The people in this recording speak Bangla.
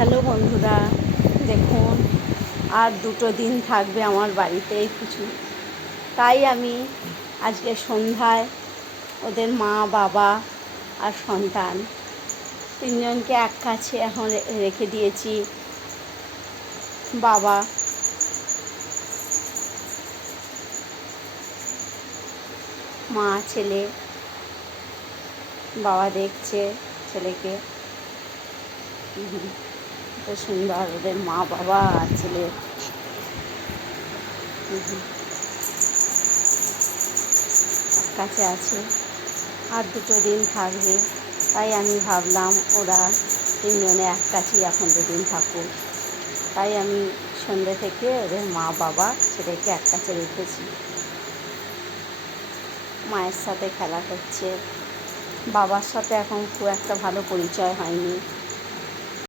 হ্যালো বন্ধুরা, দেখুন আর 2 দিন থাকবে আমার বাড়িতে এই পুচু। তাই আমি আজকে সন্ধ্যায় ওদের মা, বাবা আর সন্তান তিনজনকে এক কাছে এখন রেখে দিয়েছি। বাবা, মা, ছেলে। বাবা দেখছে ছেলেকে, কত সুন্দর ওদের মা, বাবা আর ছেলে। এক কাছে আছে, আর 2 দিন থাকবে। তাই আমি ভাবলাম ওরা তিনজনে এক কাছেই এখন 2 দিন থাকুক। তাই আমি সন্ধ্যে থেকে ওদের মা, বাবা, ছেলেকে এক কাছে রেখেছি। মায়ের সাথে খেলা করছে, বাবার সাথে এখন খুব একটা ভালো পরিচয় হয়নি।